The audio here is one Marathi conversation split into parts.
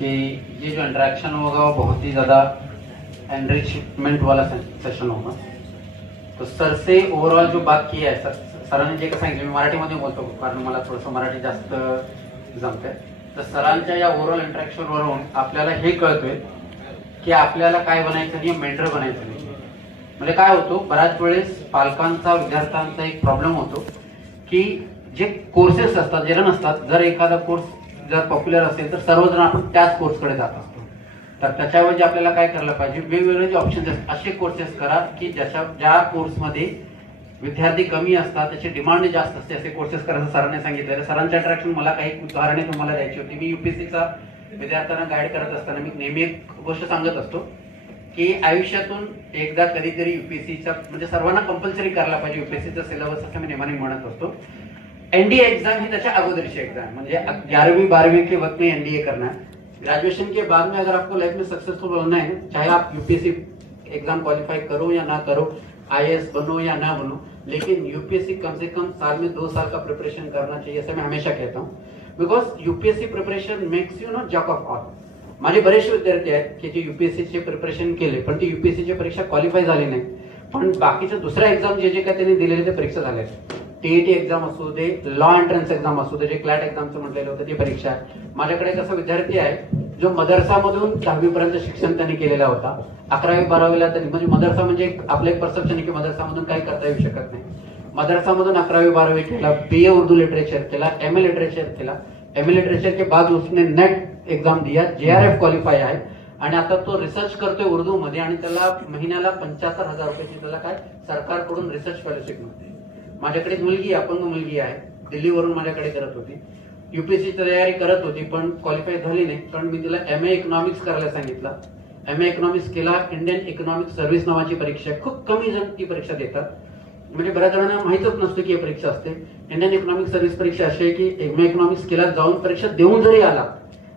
कि ये जो इंटरेक्शन होगा वो बहुत ही ज़्यादा एनरिचमेंट वाला सेशन होगा। तो सर से ओव्हरऑल जो बात की आहे, सरांनी जे काही सांगितलं, मी मराठीमध्ये बोलतो कारण मला थोडंसं मराठी जास्त जमतंय। तर सरांच्या या ओव्हरऑल इंटरॅक्शनवरून आपल्याला हे कळतोय की आपल्याला काय बनायचं नाही, मेंटर बनायचं नाही। म्हणजे काय होतो, बऱ्याच वेळेस पालकांचा विद्यार्थ्यांचा एक प्रॉब्लेम होतो की जे कोर्सेस असतात जे नसतात, जर एखादा कोर्स जर पॉप्युलर असेल तर सर्वजण आपण त्याच कोर्सकडे जात असतो। तर त्याच्याऐवजी आपल्याला काय करायला पाहिजे, वेगवेगळे जे ऑप्शन्स आहेत असे कोर्सेस करा की ज्या कोर्समध्ये विद्यार्थी कमी असतात, त्याची डिमांड जास्त असते, असे कोर्सेस करायचं सरांनी सांगितलेलं। सरांचं इंटरॅक्शन मला काही उदाहरणे तुम्हाला द्यायची होती। मी युपीएससीचा विद्यार्थ्यांना गाईड करत असताना मी नेहमी एक गोष्ट सांगत असतो की आयुष्यातून एकदा कधीतरी युपीएससीचा म्हणजे सर्वांना कंपल्सरी करायला पाहिजे युपीएससीचा सिलेबस, असं मी नेहमी म्हणत असतो। एनडीए एग्जाम ही त्याच्या अगोदरची एग्जाम, म्हणजे 11वीं 12वीं के वक्त में एनडीए करना है। ग्रेजुएशन के बाद में अगर आपको लाइफ में सक्सेसफुल होना है, चाहे आप यूपीएससी एग्जाम क्वालिफाई करो या ना करो, आईएएस बनो या ना बनो, लेकिन यूपीएससी कम से कम साल में 2 साल का प्रिपरेशन करना चाहिए, ऐसा मैं हमेशा कहता हूँ। Because UPSC preparation makes you know jack of all. माझे बरेचसे विद्यार्थी आहेत की जे यूपीएससीचे प्रिपरेशन केले पण ते यूपीएससीची परीक्षा क्वालिफाय झाली नाही, पण बाकीच्या दुसऱ्या एक्झाम जे काय त्यांनी दिलेले ते परीक्षा झाल्या। टीईटी एक्झाम असू दे, लॉ एंट्रन्स एक्झाम असू दे, जे क्लॅट एक्झामचं म्हटलेलं होतं ती परीक्षा आहे। माझ्याकडे एक असा विद्यार्थी आहे जो मदरसामधून 10वी पर्यंत शिक्षण त्यांनी केलेला होता। 11वी 12वीला त्यांनी, म्हणजे मदरसा म्हणजे आपलं एक परसेप्शन आहे की मदरसामधून काही करता येऊ शकत नाही। मदरसामधून 11वी 12वी केला, बीए उर्दू लिटरेचर केला, एमए लिटरेचर केला। एमए लिटरेचर के बाद उसने नेट एग्जाम दिया, जेआरएफ क्वालिफाय आहे आणि आता तो रिसर्च करतोय उर्दू मध्ये आणि त्याला महिन्याला 75,000 रुपयाची त्याला काय सरकारकडून रिसर्च फेलोशिप मिळते। माझ्याकडे मुलगी, अपंग मुलगी आहे, दिल्लीवरून माझ्याकडे करत होती, यूपीएससी तयारी करत होती पण क्वालिफाय झाली नाही, कारण मी तिला एमए इकॉनॉमिक्स करायला सांगितलं। एमए इकॉनॉमिक्स केला, इंडियन इकॉनॉमिक सर्व्हिस नावाची परीक्षा, खूप कमी जण ती परीक्षा देतात, म्हणजे बऱ्याच जणांना माहितच नसतं की ही परीक्षा असते। इंडियन इकॉनॉमिक सर्व्हिस परीक्षा अशी आहे की एमए इकॉनॉमिक्स केला, जाऊन परीक्षा देऊन जरी आला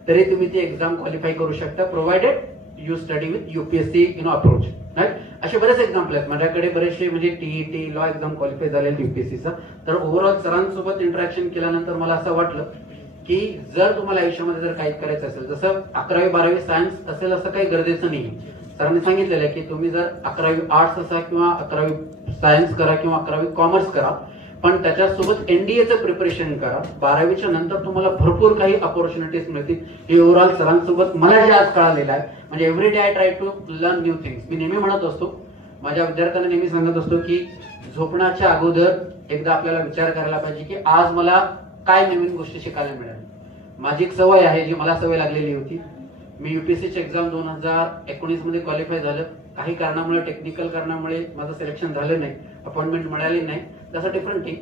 तरी तुम्ही ती एक्झाम क्वालिफाय करू शकता, provided you study with UPSC approach, right. असे बरेच एक्झाम्पल आहेत माझ्याकडे, बरेचसे म्हणजे टीईटी लॉ एक्झाम क्वालिफाय झालेले यूपीएससीचा। तर ओव्हरऑल सरांसोबत इंटरॅक्शन केल्यानंतर मला असं वाटलं की जर तुम्हाला आयुष्यामध्ये जर काही करायचं असेल, जसं 11वी 12वी सायन्स असेल असं काही गरजेचं नाही। सरांनी सांगितलेलं आहे की तुम्ही जर 11वी आर्ट्स असा किंवा 11वी सायन्स करा किंवा 11वी कॉमर्स करा, पण त्याच्यासोबत एनडीएचं प्रिपरेशन करा। 12वीच्या नंतर तुम्हाला भरपूर काही अपॉर्च्युनिटीज मिळतील। हे ओव्हरऑल सरांसोबत मला जे आज कळालेलं आहे, म्हणजे every day I try to learn new things. मी नेहमी म्हणत असतो, माझ्या विद्यार्थ्यांना नेहमी सांगत असतो की झोपण्याच्या अगोदर एकदा आपल्याला विचार करायला पाहिजे की आज मला काय नवीन गोष्टी शिकायला मिळाल्या। माझी एक सवय आहे, जी मला सवय लागलेली होती। मी यूपीएससीची एक्झाम 2019 मध्ये क्वालिफाय झालं, काही कारणामुळे, टेक्निकल कारणामुळे माझं सिलेक्शन झालं नाही, अपॉइंटमेंट मिळाली नाही, त्याचा डिफरंट थिंग।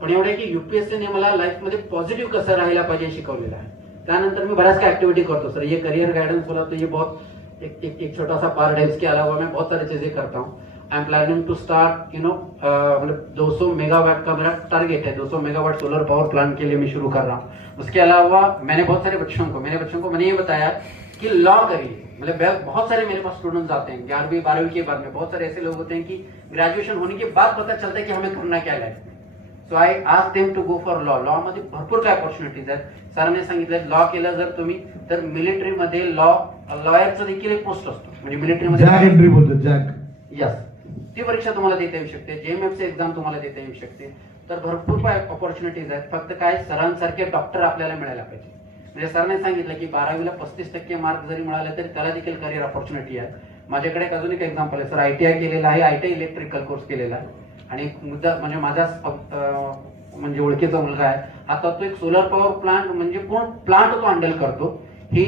पण एवढं की यूपीएससीने मला लाईफमध्ये पॉझिटिव्ह कसं राहायला पाहिजे शिकवलेलं आहे। त्यानंतर मी बऱ्याच काही ऍक्टिव्हिटी करतो सर, ये करियर गाइडेंस बोला तो ये बहुत एक छोटा सा पार्ट है। इसके अलावा मैं बहुत सारी चीजें करता हूँ। I am planning to start मतलब 200 मेगावाट का मेरा टारगेट है, 200 मेगावाट सोलर पावर प्लांट के लिए मैं शुरू कर रहा हूँ। उसके अलावा मैंने बहुत सारे मेरे बच्चों को मैंने ये बताया कि लॉ करिए। मतलब बहुत सारे मेरे पास स्टूडेंट्स आते हैं 11वीं 12वीं के बाद में, बहुत सारे ऐसे लोग होते हैं कि ग्रेजुएशन होने के बाद पता चलता है कि हमें करना क्या लाइफ में। So I ask them to go for law. Law मध्ये भरपूर काय अपॉर्च्युनिटीज आहेत। सरांनी सांगितलं लॉ केलं जर तुम्ही तर मिलिटरीमध्ये लॉयरचं देखील एक पोस्ट असतो, म्हणजे मिलिटरीमध्ये जॅक एंट्री बोलतो, जॅक। यस, ती परीक्षा तुम्हाला देता येऊ शकते, जेएमएफची एक्झाम तुम्हाला देता येऊ शकते। तर भरपूर काय अपॉर्च्युनिटीज आहेत, फक्त काय सरांसारखे डॉक्टर आपल्याला मिळायला पाहिजे। म्हणजे सरांनी सांगितलं की 12वीला 35% मार्क जरी मिळाले तरी त्याला देखील करिअर अपॉर्च्युनिटी आहे। माझ्याकडे एक अजून एक एक्झाम्पल आहे सर, आयटीआय केलेला आहे, आयटीआय इलेक्ट्रिकल कोर्स केलेला आहे आणि एक मुद्दा म्हणजे माझा म्हणजे ओळखीचा मुलगा आहे, आता तो एक सोलर पॉवर प्लांट म्हणजे पूर्ण प्लांट तो हँडल करतो। ही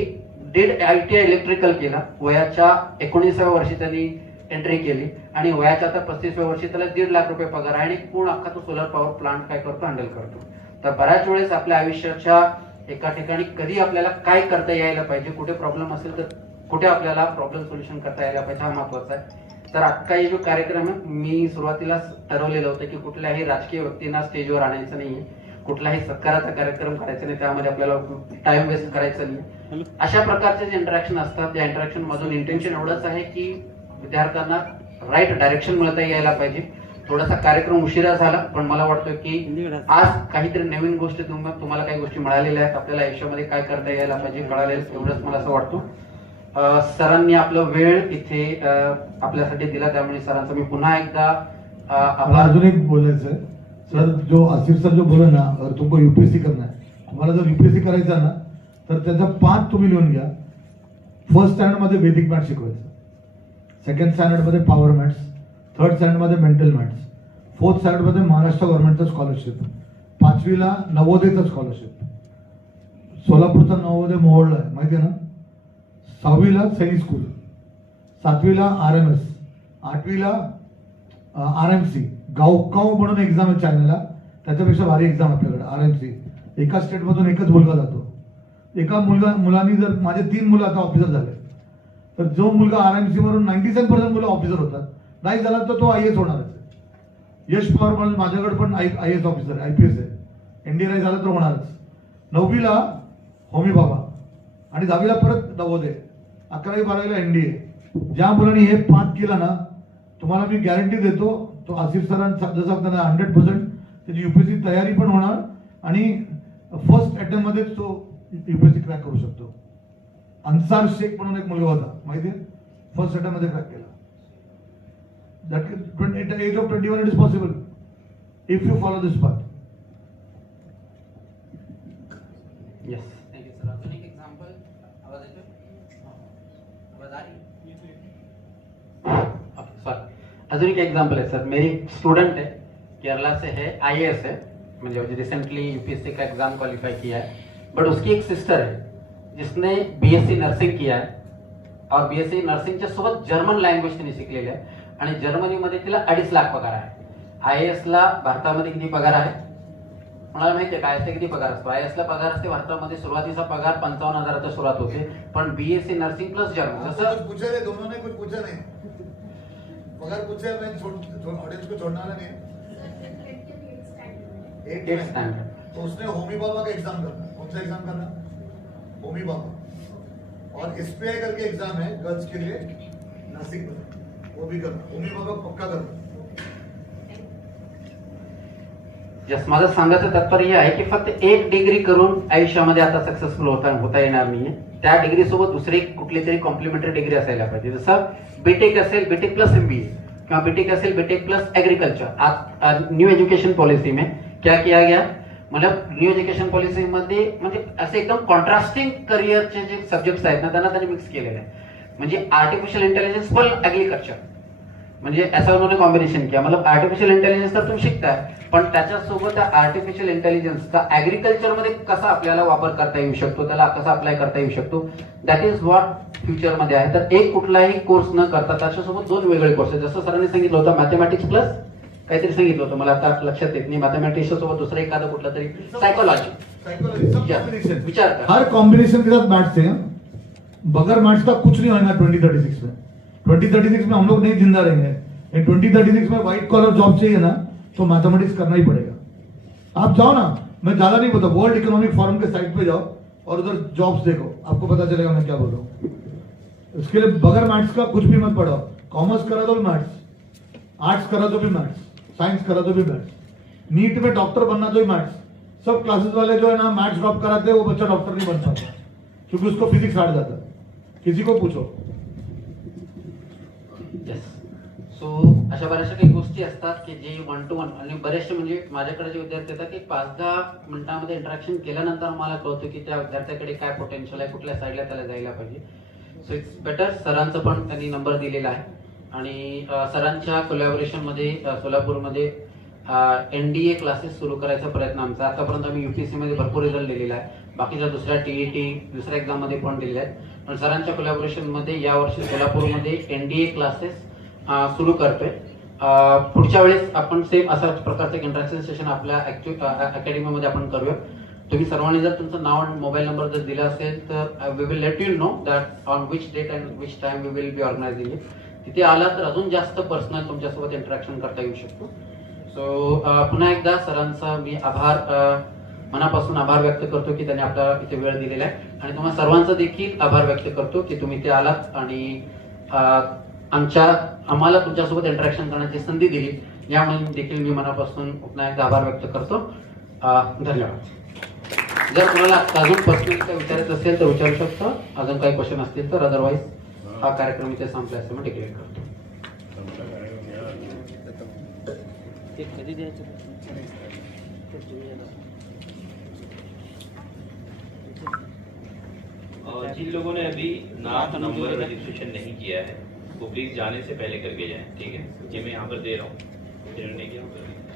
डीड आयटीआय इलेक्ट्रिकल केला, वयाच्या 19व्या वर्षी त्यांनी एंट्री केली आणि वयाच्या आता 35व्या वर्षी त्याला 1.5 लाख रुपये पगार आहे आणि पूर्ण अख्खा तो सोलर पॉवर प्लांट काय करतो, हँडल करतो। तर बऱ्याच वेळेस आपल्या आयुष्याच्या एका ठिकाणी कधी आपल्याला काय करता यायला पाहिजे, कुठे प्रॉब्लेम असेल तर कुठे आपल्याला प्रॉब्लेम सोल्युशन करता यायला पाहिजे, हा महत्वाचा आहे। तर अख्खा हे जो कार्यक्रम आहे, मी सुरुवातीला ठरवलेलं होतं की कुठल्याही राजकीय व्यक्तींना स्टेजवर आणायचं नाहीये, कुठलाही सत्काराचा कार्यक्रम करायचा नाही, त्यामध्ये आपल्याला टाइम वेस्ट करायचा नाही। अशा प्रकारचे जे इंटरॅक्शन असतात त्या इंटरॅक्शन मधून इंटेन्शन एवढंच आहे की विद्यार्थ्यांना राईट डायरेक्शन मिळता यायला पाहिजे। थोडासा कार्यक्रम उशिरा झाला, पण मला वाटतं की आज काहीतरी नवीन गोष्टी तुम्हाला काही गोष्टी मिळालेल्या आहेत. आपल्याला आयुष्यामध्ये काय करता यायला पाहिजे कळालेलं, एवढंच मला असं वाटतं. सरांनी आपला वेळ इथे आपल्यासाठी दिला, त्यामुळे सरांचा मी पुन्हा एकदा मला अजून एक बोलायचं आहे सर. जो आसिफ सर जो बोला ना, अगर तुमको यूपीएससी करना है, तुम्हाला जर यूपीएससी करायचं आहे ना, तर त्याचा 5 तुम्ही लिहून घ्या. फर्स्ट स्टँडर्ड मध्ये वेदिक मॅथ्स शिकवायचं, सेकंड स्टँडर्ड मध्ये पॉवर मॅथ्स, थर्ड स्टँडर्ड मध्ये मेंटल मॅथ्स, फोर्थ स्टँडर्ड मध्ये महाराष्ट्र गव्हर्नमेंटचं स्कॉलरशिप, 5वीला नवोदयचं स्कॉलरशिप, सोलापूरचा नवोदय मोहोळला आहे माहिती आहे ना, 6वीला सैनिक स्कूल, 7वीला RMS, 8वीला RMC, गाव म्हणून एक्झाम आहे चायनाला, त्याच्यापेक्षा भारी एक्झाम आपल्याकडे RMC. एका स्टेट मधून एकच मुलगा जातो. एका मुलांनी जर, माझे 3 मुलं आता ऑफिसर झाले, तर जो मुलगा RMC वरून 97% मुलं ऑफिसर होतात, नाही झाला तर तो IAS होणारच आहे. यश पवार म्हणून माझ्याकडे पण IAS ऑफिसर आहे, IPS आहे. NDA नाही झालं तर होणारच. 9वीला होमी बाबा आणि 10वीला परत नवोदय, 11वी 12वीला NDA. ज्या मुलांनी हे 5 केला ना, तुम्हाला मी गॅरंटी देतो, तो आसिफ सरांचा जसं सांगताना 100% त्याची UPSC तयारी पण होणार आणि फर्स्ट अटेम्प्ट मध्ये तो UPSC क्रॅक करू शकतो. अन्सार शेख म्हणून एक मुलगा होता माहिती आहे, फर्स्ट अटेम्प्ट मध्ये क्रॅक केला. At the age of 21 it is possible if you follow this path. Yes, thank you sir. अजून एक एक्झाम्पल, आवाज येतो? आवाज आ रही? सॉरी, अजून एक एग्जाम्पल है सर. मेरी स्टूडेंट है, केरला से है, IAS है, म्हणजे रिसेंटली UPSC का एग्जाम क्वालिफाई किया है. बट उसकी एक सिस्टर है जिसने BSc नर्सिंग किया है और BSc नर्सिंगच्या सोबत जर्मन लँग्वेज तिने शिकलेली आहे आणि जर्मनीमध्ये तिला 2.5 लाख पगार आहे. IAS ला भारतामध्ये किती पगार आहे मला माहिती आहे, काय किती पगार असतो. IAS ला पगार असते भारतामध्ये सुरुवातीचा पगार 55,000 सुरुवात होते, पण BSc नर्सिंग प्लस जर्मन जसं पूछा रे, दोनों ने कुछ पूछा नहीं, पगार पूछे, मैं ऑडियंस को छोड़ने वाला नहीं है. 8th standard. तो उसने होमी बाबा का एग्जाम करना. कौन सा एग्जाम करना? होमी बाबा. और SPI करके एग्जाम है गर्ल्स के लिए नासिक में, वो भी करना. होमी बाबा पक्का करना. जस माझं सांगायचं तात्पर्य आहे की फक्त एक डिग्री करून आयुष्यामध्ये आता सक्सेसफुल होता येणार नाहीये. त्या डिग्री सोबत दुसरी कुठली तरी कॉम्प्लिमेंटरी डिग्री असायला पाहिजे. जसं बीटेक असेल, बीटेक प्लस MBA, किंवा बीटेक असेल, बीटेक प्लस एग्रीकल्चर. आज न्यू एजुकेशन पॉलिसी में क्या किया गया, मतलब न्यू एजुकेशन पॉलिसी मध्ये म्हणजे असे एकदम कॉन्ट्रास्टिंग करिअरचे जे सब्जेक्ट्स आहेत ना, त्यांनी मिक्स केलेले आहे. म्हणजे आर्टिफिशियल इंटेलिजन्स पण एग्रीकल्चर, म्हणजे असं उन्होंने कॉम्बिनेशन किया. मतलब आर्टिफिशियल इंटेलिजन्स तर तुम्ही शिकताय, पण त्याच्यासोबत आर्टिफिशियल इंटेलिजन्सचा ऍग्रिकल्चर मध्ये कसा आपल्याला वापर करता येऊ शकतो, त्याला कसा अप्लाय करता येऊ शकतो, दॅट इज व्हॉट फ्युचर मध्ये आहे. तर एक कुठलाही कोर्स न करता त्याच्यासोबत 2 वेगळे कोर्स आहेत. जसं सरांनी सांगितलं होतं मॅथमॅटिक्स प्लस काहीतरी सांगितलं होतं, मला आता लक्षात येत नाही. मॅथमॅटिक्स सोबत दुसरं एखादं कुठलं तरी साइकोलॉजी विचार कर. हर कॉम्बिनेशन के साथ मैथ्स है. बगैर मैथ्स का कुछ नहीं होगा 2036 में. 2036 में हम लोग नहीं जिंदा रहेंगे. 2036 में व्हाइट कॉलर जॉब चाहिए ना, तो मैथमेटिक्स करना ही पड़ेगा. आप जाओ ना, मैं ज्यादा नहीं बोलता, वर्ल्ड इकोनॉमिक फोरम के साइट पे जाओ और उधर जॉब्स देखो, आपको पता चलेगा मैं क्या बोल रहा हूँ. उसके लिए बगैर मैथ्स का कुछ भी मत पढ़ो. कॉमर्स करा तो भी मैथ्स, आर्ट्स करा तो भी मैथ्स, साइंस करा तो भी मैथ्स, नीट में डॉक्टर बनना तो भी मैथ्स. सब क्लासेस वाले जो है ना मैथ्स ड्रॉप कराते हैं, वो बच्चा डॉक्टर नहीं बन पाता क्योंकि उसको फिजिक्स हार्ड जाता है. किसी को पूछो. सो अशा बऱ्याचशा काही गोष्टी असतात की जे 1 to 1 आणि बरेचसे म्हणजे माझ्याकडे जे विद्यार्थी येतात की 5-10 मिनिटांमध्ये इंटरॅक्शन केल्यानंतर मला कळतं की त्या विद्यार्थ्याकडे काय पोटेन्शियल आहे, कुठल्या साईडला त्याला जायला पाहिजे. So it's better. सरांचा पण त्यांनी नंबर दिलेला आहे आणि सरांच्या कोलॅबोरेशन मध्ये सोलापूरमध्ये NDA क्लासेस सुरू करायचा प्रयत्न आमचा. आतापर्यंत आम्ही UPSC मध्ये भरपूर रिझल्ट दिलेला आहे, बाकीच्या दुसऱ्या TET दुसऱ्या एक्झाम मध्ये पण दिलेल्या आहेत. पण सरांच्या कोलॅबोरेशन मध्ये यावर्षी सोलापूरमध्ये NDA क्लासेस सुरू करतोय. पुढच्या वेळेस आपण सेम असाच प्रकारचं एक इंटरॅक्शन सेशन आपल्या अकॅडमीमध्ये आपण करूया. तुम्ही सर्वांनी जर तुमचं नाव आणि मोबाईल नंबर जर दिला असेल तर we will let you know that on which date and which time we will be organising it. तिथे आला तर अजून जास्त पर्सनल तुमच्यासोबत इंटरॅक्शन करता येऊ शकतो. सो पुन्हा एकदा सरांचा मी मनापासून आभार व्यक्त करतो की त्यांनी आपला इथे वेळ दिलेला आहे आणि तुम्हा सर्वांचा देखील आभार व्यक्त करतो की तुम्ही इथे आलात आणि आम्हाला तुमच्यासोबत इंटरॅक्शन करण्याची संधी दिली. या म्हणून देखील मी मनापासून पुन्हा एकदा आभार व्यक्त करतो. धन्यवाद. जर कोणाला अजून पर्सनली काय विचारायचं असेल तर विचारू शकतो. अजून काही क्वेश्चन असतील तर, अदरवाईज हा कार्यक्रम इथे संपला असं मी डिक्लेअर करतो. जिन लोगों ने अभी नाम नंबर रजिस्ट्रेशन नहीं किया है वो प्लीज जाने से पहले करके जाएं, ठीक है? ये मैं यहाँ पर दे रहा हूँ, जिन्होंने नहीं किया वो कर दें।